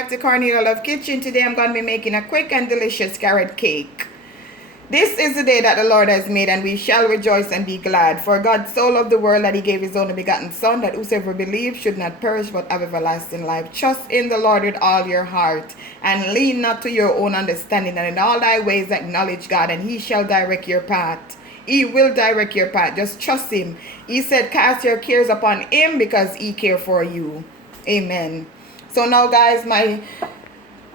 back to Cornelialove Kitchen. Today I'm going to be making a quick and delicious carrot cake. This is the day that the Lord has made, and we shall rejoice and be glad. For God so loved the world that he gave his only begotten Son, that whosoever believes should not perish but have everlasting life. Trust in the Lord with all your heart, and lean not to your own understanding, and in all thy ways acknowledge God, and he shall direct your path. He will direct your path. Just trust him. He said, cast your cares upon him because he cares for you. Amen. So now, guys, I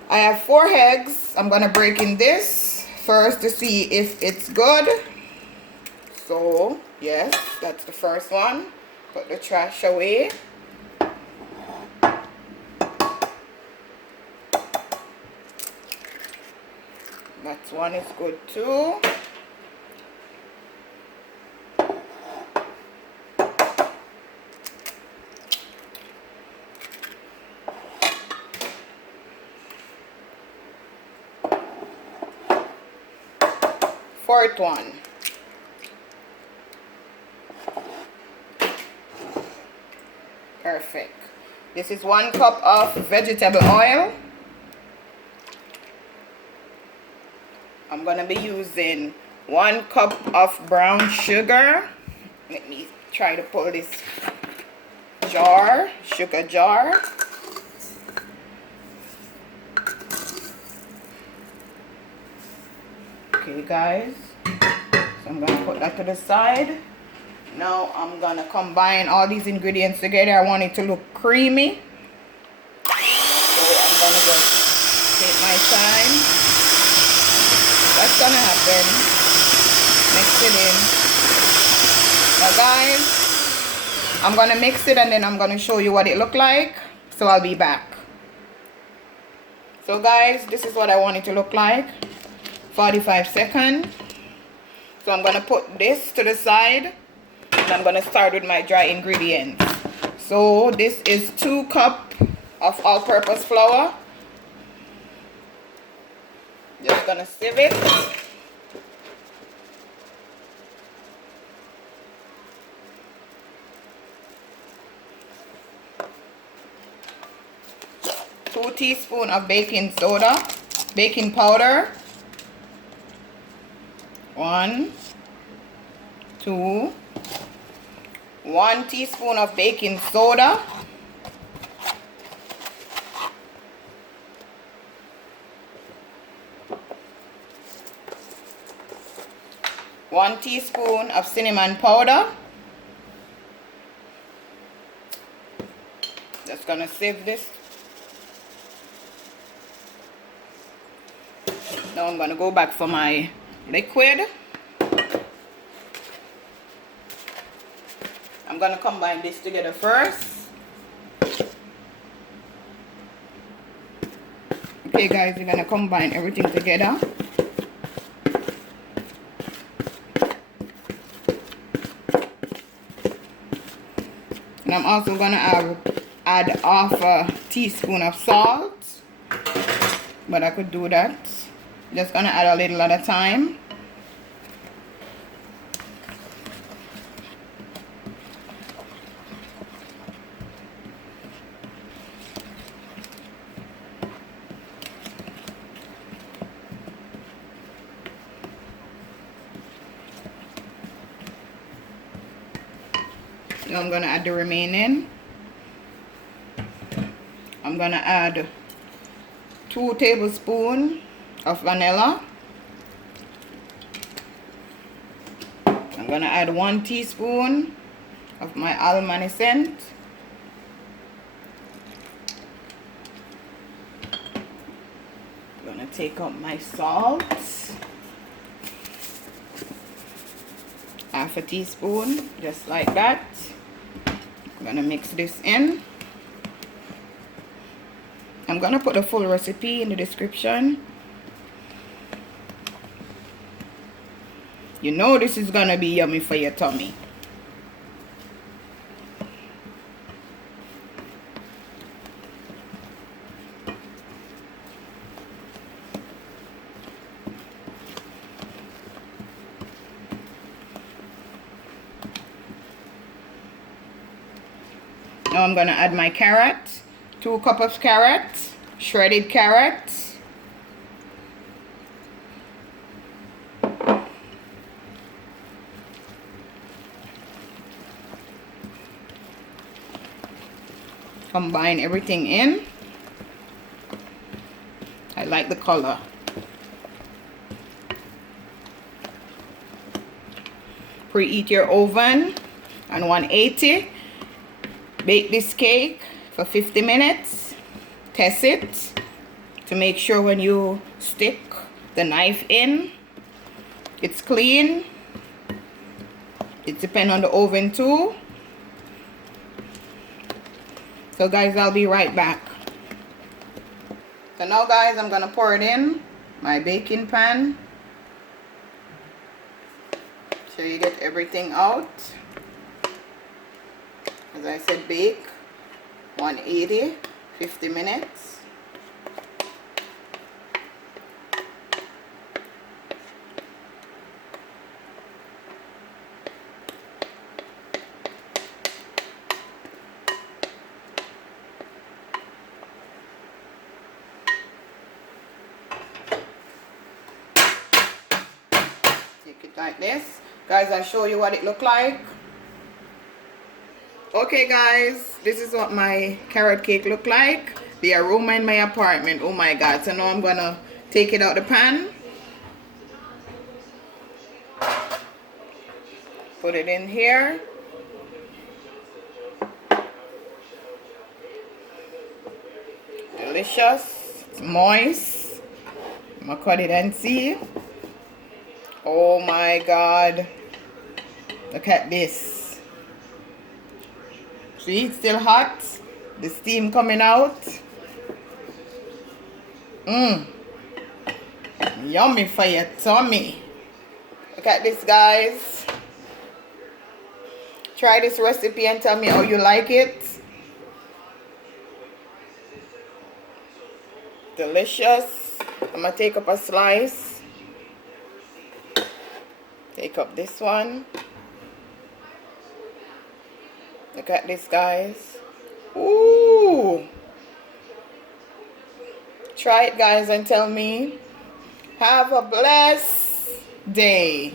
have 4 eggs. I'm going to break in this first to see if it's good. So, yes, that's the first one. Put the trash away. That one is good too. Fourth one. Perfect. This is 1 cup of vegetable oil. I'm going to be using 1 cup of brown sugar. Let me try to pull this sugar jar. Okay, guys, so I'm going to put that to the side. Now I'm going to combine all these ingredients together. I want it to look creamy. So I'm going to just take my time. That's going to happen. Mix it in. Now, guys, I'm going to mix it and then I'm going to show you what it looked like. So I'll be back. So, guys, this is what I want it to look like. 45 seconds. So I'm going to put this to the side, and I'm going to start with my dry ingredients. So this is 2 cups of all-purpose flour. Just going to sieve it. Two teaspoons of baking powder. 1, 2, 1 teaspoon of baking soda, 1 teaspoon of cinnamon powder. Just gonna sieve this. Now I'm gonna go back for my liquid. I'm going to combine this together first. Okay, guys, we're going to combine everything together. And I'm also going to add half a teaspoon of salt. But I could do that. Just going to add a little at a time. Now I'm going to add the remaining. I'm going to add 2 tablespoons of vanilla. I'm going to add 1 teaspoon of my almond essence. I'm going to take out my salt. Half a teaspoon, just like that. I'm going to mix this in. I'm going to put the full recipe in the description. You know this is going to be yummy for your tummy. Now I'm going to add my carrot. 2 cups of carrot. shredded carrots, combine everything in. I like the color. Preheat your oven on 180. Bake this cake for 50 minutes. Test it to make sure when you stick the knife in, it's clean. It depends on the oven too. So guys, I'll be right back. So now guys, I'm gonna pour it in my baking pan. So you get everything out. As I said, bake 180, 50 minutes. Take it like this. Guys, I'll show you what it look like. Okay guys, this is what my carrot cake look like. The aroma in my apartment, oh my god. So now I'm gonna take it out the pan, put it in here. Delicious, it's moist. I'm gonna cut it and see. Oh my god, look at this. See, it's still hot. The steam coming out. Yummy for your tummy. Look at this guys. Try this recipe and tell me how you like it. Delicious. I'm gonna take up a slice. Take up this one. Look at this guys. Ooh. Try it guys and tell me. Have a blessed day.